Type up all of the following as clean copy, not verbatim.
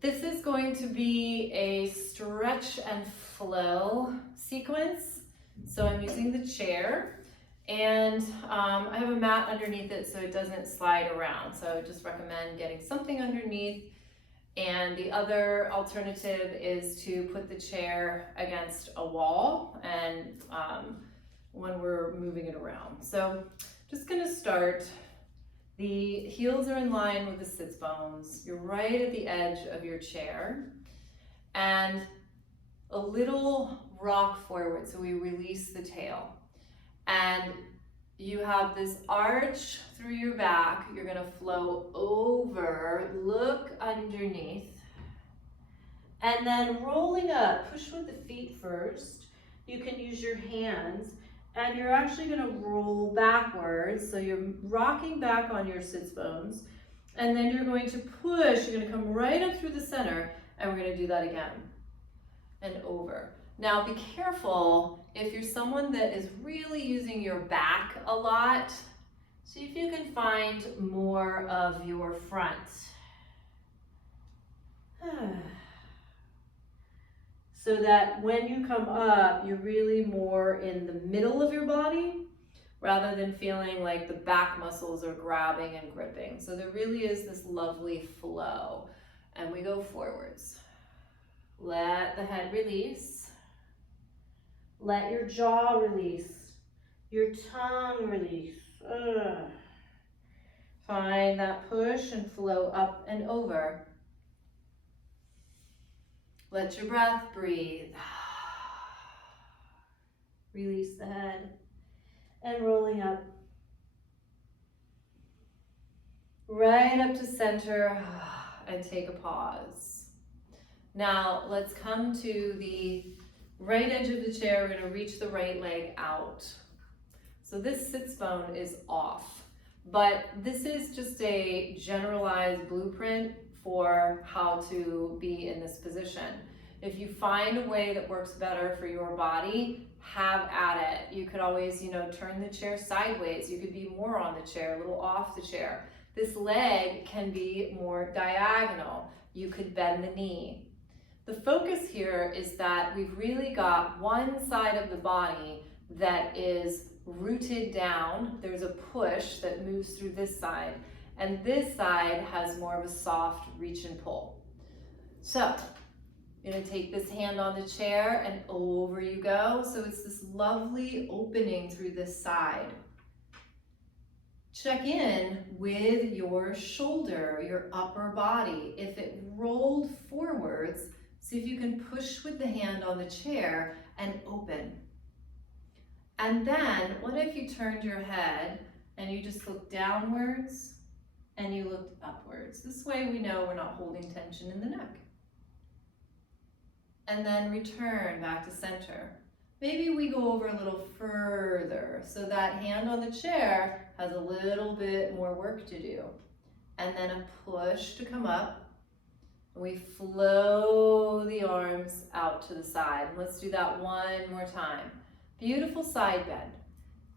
This is going to be a stretch and flow sequence. So I'm using the chair, and I have a mat underneath it so it doesn't slide around. So I would just recommend getting something underneath. And the other alternative is to put the chair against a wall and when we're moving it around. So just gonna start. The heels are in line with the sits bones. You're right at the edge of your chair. And a little rock forward, so we release the tail. And you have this arch through your back. You're gonna flow over, look underneath, and then rolling up. Push with the feet first. You can use your hands, and you're actually gonna roll backwards. So you're rocking back on your sits bones, and then you're going to push. You're gonna come right up through the center, and we're gonna do that again, and over. Now be careful if you're someone that is really using your back a lot. See if you can find more of your front. So that when you come up, you're really more in the middle of your body rather than feeling like the back muscles are grabbing and gripping. So there really is this lovely flow. And we go forwards. Let the head release. Let your jaw release. Your tongue release. Find that push and flow up and over. Let your breath breathe. Release the head and rolling up. Right up to center and take a pause. Now let's come to the right edge of the chair. We're gonna reach the right leg out. So this sits bone is off, but this is just a generalized blueprint for how to be in this position. If you find a way that works better for your body, have at it. You could always, turn the chair sideways. You could be more on the chair, a little off the chair. This leg can be more diagonal. You could bend the knee. The focus here is that we've really got one side of the body that is rooted down. There's a push that moves through this side, and this side has more of a soft reach and pull. So you're gonna take this hand on the chair and over you go. So it's this lovely opening through this side. Check in with your shoulder, your upper body. If it rolled forwards, see if you can push with the hand on the chair and open. And then, what if you turned your head and you just looked downwards and you looked upwards? This way we know we're not holding tension in the neck. And then return back to center. Maybe we go over a little further so that hand on the chair has a little bit more work to do. And then a push to come up. We flow the arms out to the side. Let's do that one more time. Beautiful side bend.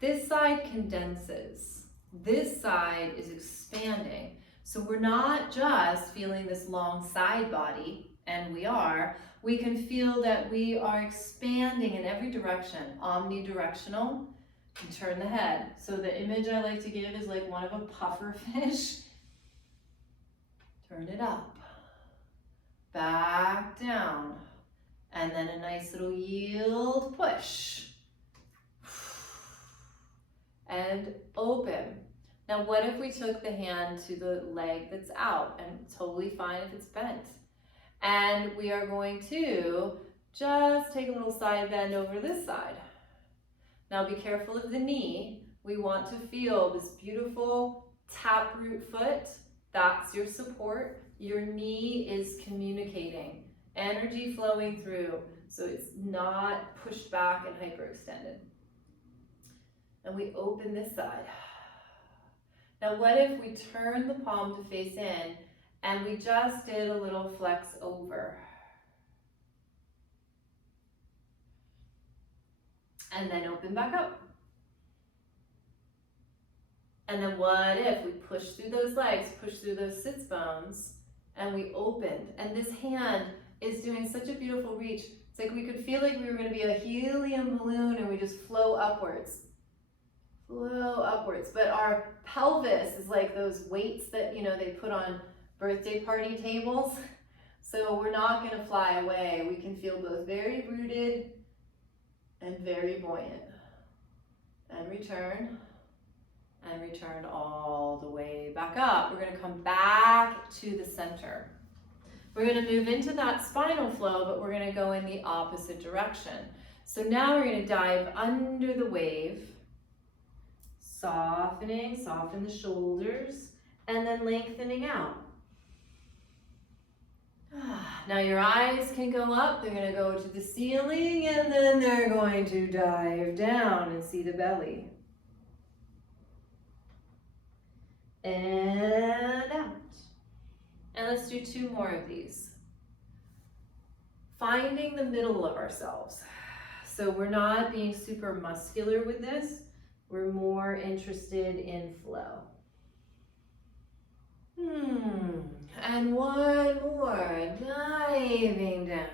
This side condenses. This side is expanding. So we're not just feeling this long side body, and we can feel that we are expanding in every direction, omnidirectional. And turn the head. So the image I like to give is like one of a puffer fish. Turn it up, back down, and then a nice little yield push. And open. Now what if we took the hand to the leg that's out, and totally fine if it's bent. And we are going to just take a little side bend over this side. Now be careful of the knee. We want to feel this beautiful taproot foot. That's your support. Your knee is communicating. Energy flowing through, so it's not pushed back and hyperextended. And we open this side. Now what if we turn the palm to face in and we just did a little flex over? And then open back up. And then what if we push through those legs, push through those sits bones, and we opened. And this hand is doing such a beautiful reach. It's like we could feel like we were gonna be a helium balloon and we just flow upwards. Flow upwards. But our pelvis is like those weights that, you know, they put on birthday party tables. So we're not gonna fly away. We can feel both very rooted and very buoyant. And return all the way back up. We're gonna come back to the center. We're gonna move into that spinal flow, but we're gonna go in the opposite direction. So now we're gonna dive under the wave, soften the shoulders, and then lengthening out. Now your eyes can go up, they're gonna go to the ceiling, and then they're going to dive down and see the belly. And out. And let's do 2 more of these. Finding the middle of ourselves. So we're not being super muscular with this. We're more interested in flow. And 1 more, diving down.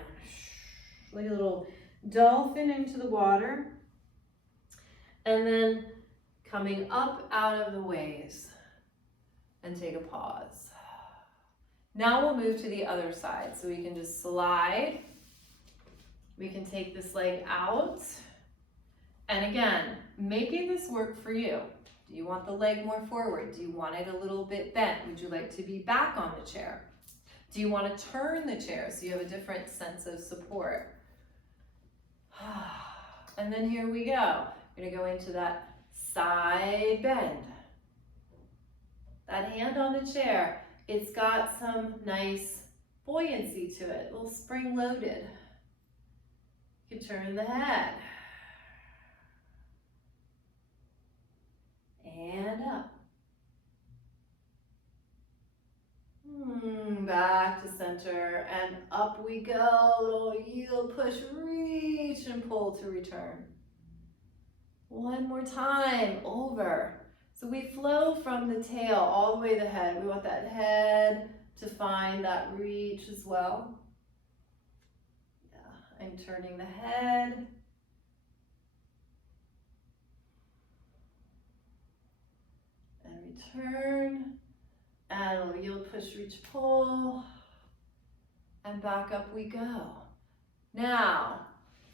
Like a little dolphin into the water. And then coming up out of the waves. And take a pause. Now we'll move to the other side. So we can just slide. We can take this leg out. And again, making this work for you. Do you want the leg more forward? Do you want it a little bit bent? Would you like to be back on the chair? Do you want to turn the chair so you have a different sense of support? And then here we go. We're going to go into that side bend. That hand on the chair, it's got some nice buoyancy to it, a little spring-loaded. You can turn the head. And up. Back to center, and up we go. Little yield, push, reach, and pull to return. 1 more time, over. So we flow from the tail all the way to the head. We want that head to find that reach as well. Yeah, I'm turning the head. And return. And yield, push, reach, pull. And back up we go. Now,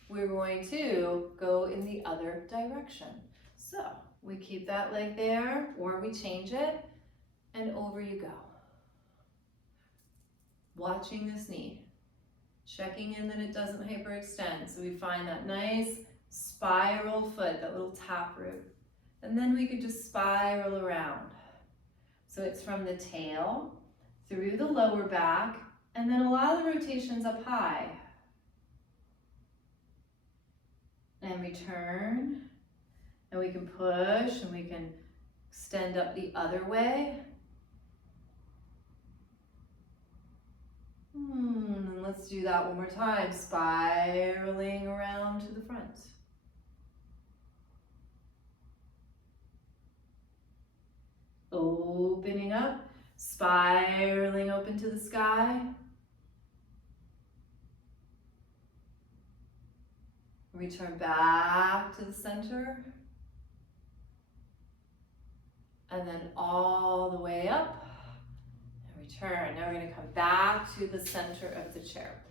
we're going to go in the other direction. So, we keep that leg there, or we change it, and over you go. Watching this knee, checking in that it doesn't hyperextend. So we find that nice spiral foot, that little tap root. And then we could just spiral around. So it's from the tail, through the lower back, and then a lot of the rotations up high. And return. And we can push and we can extend up the other way. And let's do that 1 more time, spiraling around to the front. Opening up, spiraling open to the sky. Return back to the center. And then all the way up and return. Now we're going to come back to the center of the chair.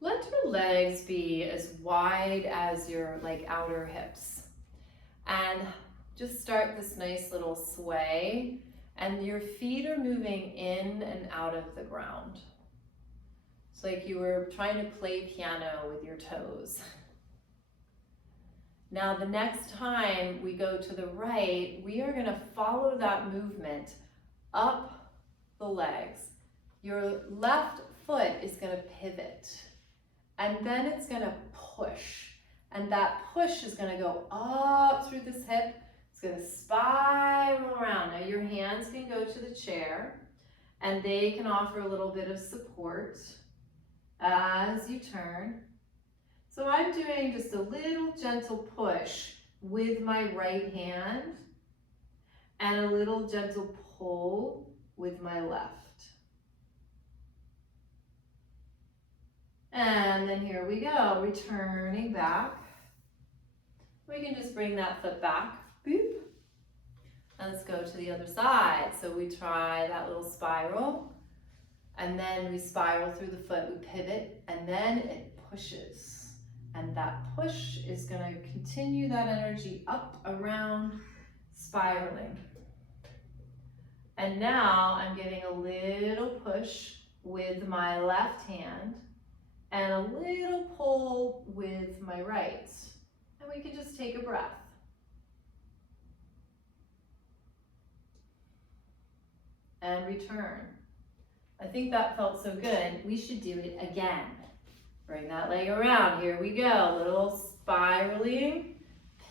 Let your legs be as wide as your outer hips. And just start this nice little sway. And your feet are moving in and out of the ground. It's like you were trying to play piano with your toes. Now the next time we go to the right, we are going to follow that movement up the legs. Your left foot is going to pivot, and then it's going to push. And that push is going to go up through this hip. It's going to spiral around. Now your hands can go to the chair, and they can offer a little bit of support as you turn. So I'm doing just a little gentle push with my right hand and a little gentle pull with my left. And then here we go, returning back. We can just bring that foot back, boop. And let's go to the other side. So we try that little spiral, and then we spiral through the foot, we pivot, and then it pushes. And that push is gonna continue that energy up, around, spiraling. And now I'm giving a little push with my left hand and a little pull with my right. And we can just take a breath. And return. I think that felt so good. We should do it again. Bring that leg around. Here we go. Little spiraling,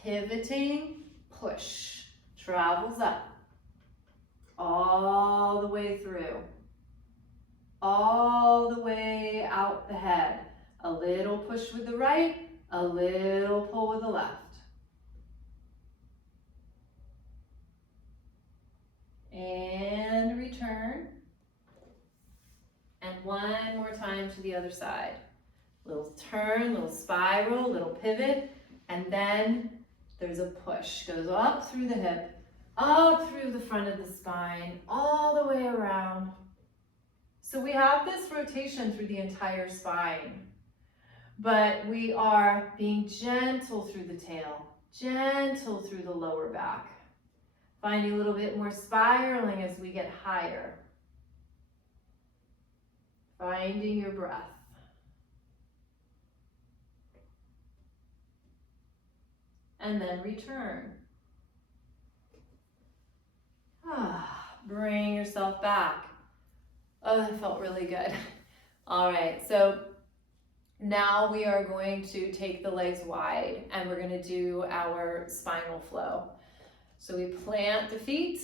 pivoting, push. Travels up. All the way through. All the way out the head. A little push with the right, a little pull with the left. And return. And one more time to the other side. Little turn, little spiral, little pivot, and then there's a push. Goes up through the hip, up through the front of the spine, all the way around. So we have this rotation through the entire spine, but we are being gentle through the tail, gentle through the lower back. Finding a little bit more spiraling as we get higher. Finding your breath. And then return. Bring yourself back. Oh, that felt really good. All right, so now we are going to take the legs wide and we're going to do our spinal flow. So we plant the feet,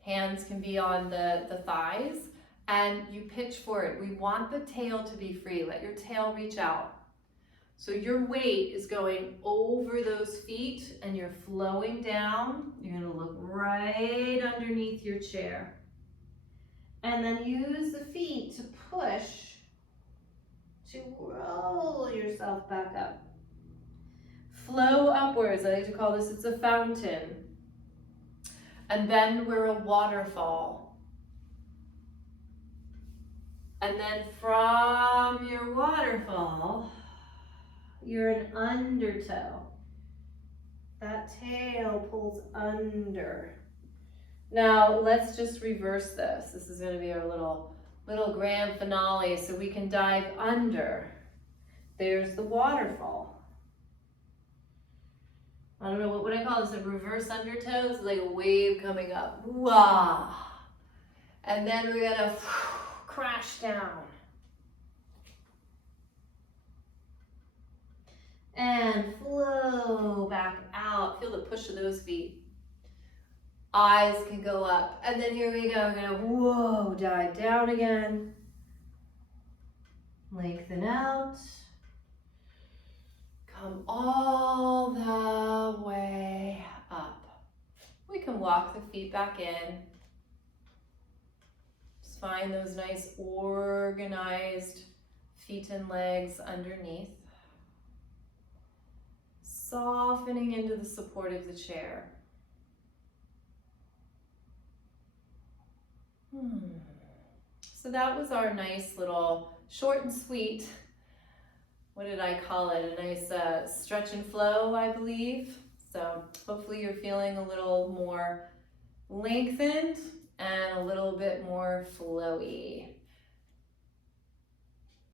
hands can be on the thighs, and you pitch forward. We want the tail to be free. Let your tail reach out. So your weight is going over those feet and you're flowing down. You're going to look right underneath your chair. And then use the feet to push to roll yourself back up. Flow upwards. I like to call this, it's a fountain. And then we're a waterfall. And then from your waterfall, you're an undertow. That tail pulls under. Now let's just reverse this. This is going to be our little grand finale, so we can dive under. There's the waterfall. I don't know, what would I call this? A reverse undertow? It's like a wave coming up. Wah! And then we're going to crash down. And flow back out. Feel the push of those feet. Eyes can go up. And then here we go. We're going to, whoa, dive down again. Lengthen out. Come all the way up. We can walk the feet back in. Just find those nice organized feet and legs underneath. Softening into the support of the chair. So that was our nice little short and sweet, what did I call it? A nice stretch and flow, I believe. So hopefully you're feeling a little more lengthened and a little bit more flowy.